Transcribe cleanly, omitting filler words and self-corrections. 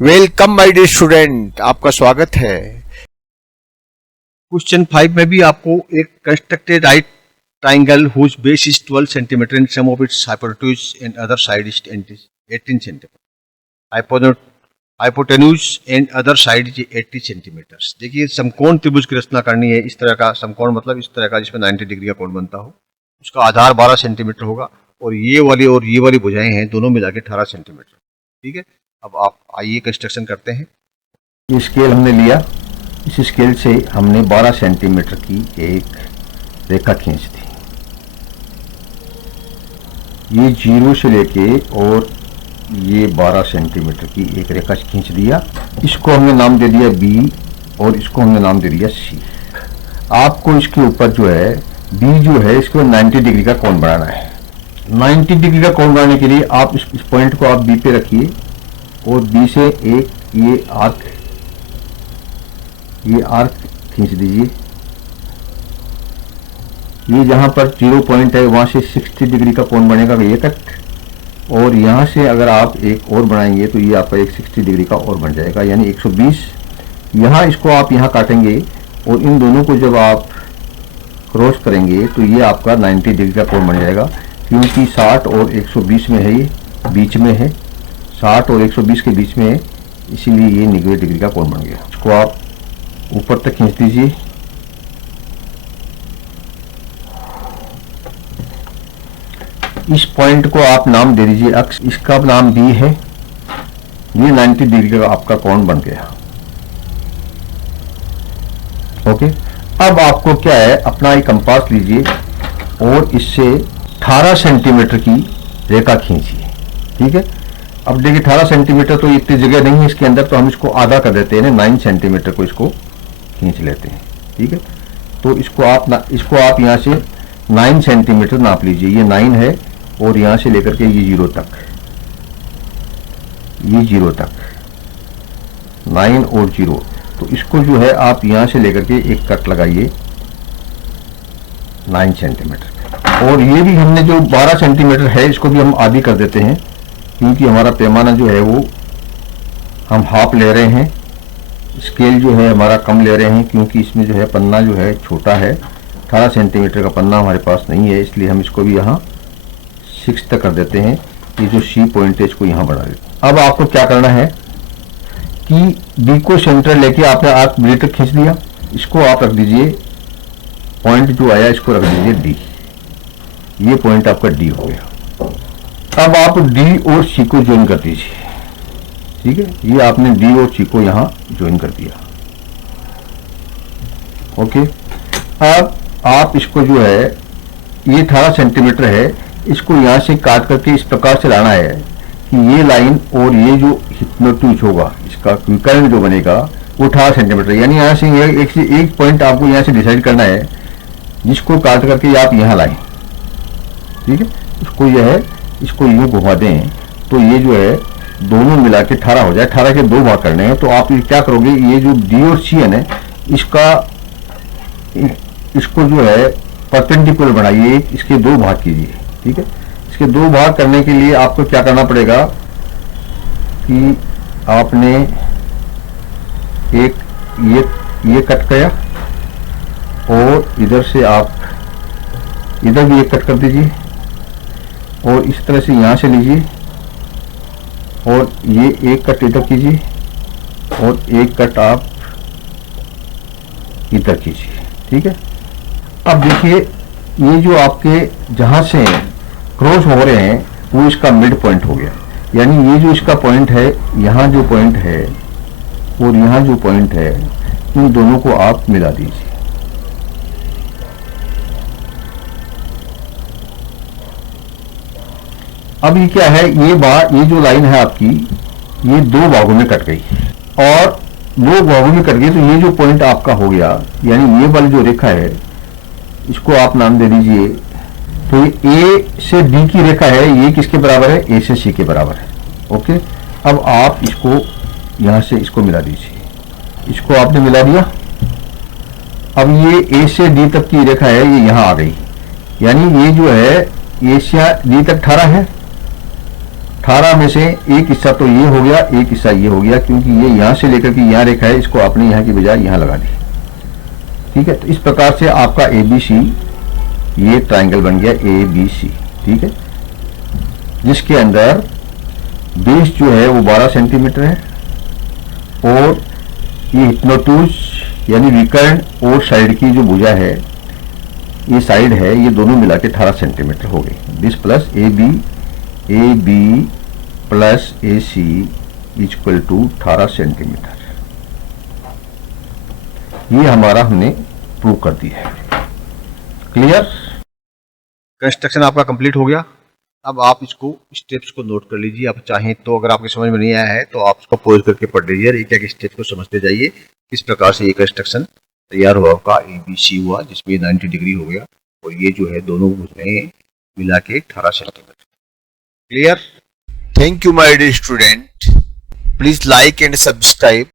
Welcome my dear student, आपका स्वागत है। क्वेश्चन 5 में भी आपको एक constructed right triangle whose base is 12 centimetre and sum of its hypotenuse and other side is 18 centimetre, hypotenuse and other side is 80 centimetre. देखिए समकोण त्रिभुज की रचना करनी है। इस तरह का समकोण मतलब इस तरह का जिसमें 90 डिग्री का कोण बनता हो। उसका आधार 12 सेंटीमीटर होगा और ये वाली भुजाएं हैं दोनों मिला के 18 सेंटीमीटर। ठीक है, अब आप आइए कंस्ट्रक्शन करते हैं। ये स्केल हमने लिया, इस स्केल से हमने 12 सेंटीमीटर की एक रेखा खींच दी। ये 0 से लेके और ये 12 सेंटीमीटर की एक रेखा खींच दिया। इसको हमने नाम दे दिया B और इसको हमने नाम दे दिया C। आपको इसके ऊपर जो है B जो है इसको 90 डिग्री का कोण बनाना है। 90 डिग्री का कोण बनाने के लिए आप इस पॉइंट को आप B पे रखिए और B से एक ये आर्क खींच दीजिए। ये जहां पर 0 पॉइंट है वहां से 60 डिग्री का कोण बनेगा ये कट, और यहां से अगर आप एक और बनाएंगे तो ये आपका एक 60 डिग्री का और बन जाएगा, यानी 120। यहाँ इसको आप यहाँ काटेंगे और इन दोनों को जब आप क्रॉस करेंगे तो ये आपका 90 डिग्री का कोण बन जाएगा, क्योंकि 60 और 120 में है, ये बीच में है, 60 और 120 के बीच में है, इसीलिए ये 90 डिग्री का कोण बन गया। इसको आप ऊपर तक खींच दीजिए। इस पॉइंट को आप नाम दे दीजिए अक्ष, इसका नाम B है। ये 90 डिग्री का आपका कोण बन गया। ओके, अब आपको क्या है, अपना एक कंपास लीजिए और इससे 18 सेंटीमीटर की रेखा खींचिए। ठीक है, अब देखिए 18 सेंटीमीटर तो इतनी जगह नहीं है इसके अंदर, तो हम इसको आधा कर देते हैं, 9 सेंटीमीटर को इसको खींच लेते हैं। ठीक है, तो इसको आप यहाँ से 9 सेंटीमीटर नाप लीजिए। ये 9 है और यहाँ से लेकर के ये 0 तक, ये 0 तक 9 और 0, तो इसको जो है आप यहाँ से लेकर के एक कट लगाइए 9 सेंटीमीटर। और ये भी हमने जो 12 सेंटीमीटर है इसको भी हम आधी कर देते हैं, क्योंकि हमारा पैमाना जो है वो हम हाफ ले रहे हैं, स्केल जो है हमारा कम ले रहे हैं, क्योंकि इसमें जो है पन्ना जो है छोटा है, 18 सेंटीमीटर का पन्ना हमारे पास नहीं है, इसलिए हम इसको भी यहाँ 6 तक कर देते हैं। ये जो C पॉइंट है इसको यहाँ बढ़ा देते हैं। अब आपको क्या करना है कि B को सेंटर लेके आपने आर्क B तक खींच दिया, इसको आप रख दीजिए, पॉइंट जो आया इसको रख दीजिए D। ये पॉइंट आपका D हो गया। अब आप D और C को ज्वाइन कर दीजिए। ठीक है, ये आपने D और C को यहाँ ज्वाइन कर दिया। ओके, अब आप इसको जो है ये 18 सेंटीमीटर है, इसको यहाँ से काट करके इस प्रकार से लाना है कि ये लाइन और ये जो हिप्नोटिज होगा इसका विकर्ण जो बनेगा वो 18 सेंटीमीटर, यानी यहाँ से एक पॉइंट आपको यहाँ से डिसाइड करना है जिसको काट करके आप यहाँ लाएं। ठीक है, इसको यह है, इसको यूँ घुमा दें तो ये जो है दोनों मिला के 18 हो जाए। 18 के 2 भाग करने हैं, तो आप ये क्या करोगे, ये जो D और C है इसको जो है परपेंडिकुलर बनाइए, इसके 2 भाग कीजिए। ठीक है, इसके 2 भाग करने के लिए आपको क्या करना पड़ेगा कि आपने एक ये कट किया और इधर से आप इधर भी एक कट कर दीजिए और इस तरह से यहाँ से लीजिए और ये एक कट इधर कीजिए और एक कट आप इधर कीजिए। ठीक है, अब देखिए ये जो आपके जहाँ से क्रॉस हो रहे हैं वो इसका मिड पॉइंट हो गया, यानी ये जो इसका पॉइंट है, यहाँ जो पॉइंट है और यहाँ जो पॉइंट है, इन दोनों को आप मिला दीजिए। अब ये क्या है, ये जो लाइन है आपकी ये 2 भागों में कट गई और 2 भागों में कट गई, तो ये जो पॉइंट आपका हो गया, यानी ये वाली जो रेखा है इसको आप नाम दे दीजिए। तो ये A से D की रेखा है, ये किसके बराबर है, A से C के बराबर है। ओके, अब आप इसको यहाँ से इसको मिला दीजिए, इसको आपने मिला दिया। अब ये A से D तक की रेखा है, ये यहाँ आ गई, यानी ये जो है A से D तक 18 है 18 में से एक हिस्सा तो ये हो गया, एक हिस्सा ये हो गया, क्योंकि ये यहाँ से लेकर के यहाँ रेखा है, इसको आपने यहाँ की बजाय यहाँ लगा दी। ठीक है, तो इस प्रकार से आपका ABC ये ट्राइंगल बन गया ABC। ठीक है, जिसके अंदर बेस जो है वो 12 सेंटीमीटर है और ये हिप्नोटूज यानी विकर्ण और साइड की जो भुजा है, ये साइड है, ये दोनों मिला के 18 सेंटीमीटर हो गई। This plus AB plus AC equal to 18 centimetre. ये हमारा हमने प्रूव कर दिया है। क्लियर? कंस्ट्रक्शन आपका कंप्लीट हो गया। अब आप इसको स्टेप्स को नोट कर लीजिए। आप चाहें तो अगर आपके समझ में नहीं आया है तो आप इसको पॉज करके पढ़ लीजिए और एक एक स्टेप को समझते जाइए किस प्रकार से ये कंस्ट्रक्शन तैयार हुआ। आपका ABC हुआ जिसमें 90 डिग्री हो गया और ये जो है दोनों भुजाएं मिला के 18 centimetre. Clear? Thank you, my dear student. Please like and subscribe